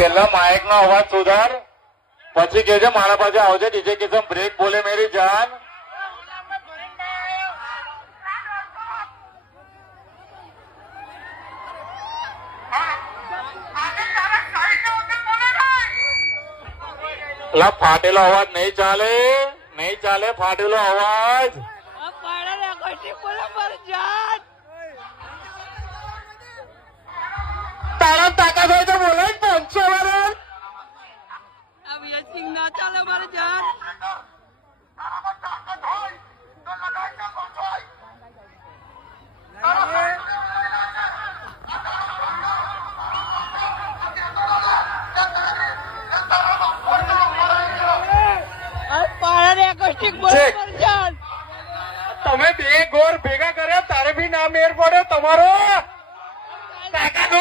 પેલા માઇક નો અવાજ સુધાર, પછી કેજે મારા પાસે આવજે. ડીજે કિશન બ્રેક બોલે મેરી જાન. લા ફાટેલો અવાજ નહીં ચાલે, નહીં ચાલે ફાટેલો અવાજ. તારા તાકાત હોય તો બોલે 500 વાર. ના ચાલે મારે જાન. તમે બે ગોર ભેગા કર્યા તારે બી ના મેર પડ્યો તમારો. તાકાત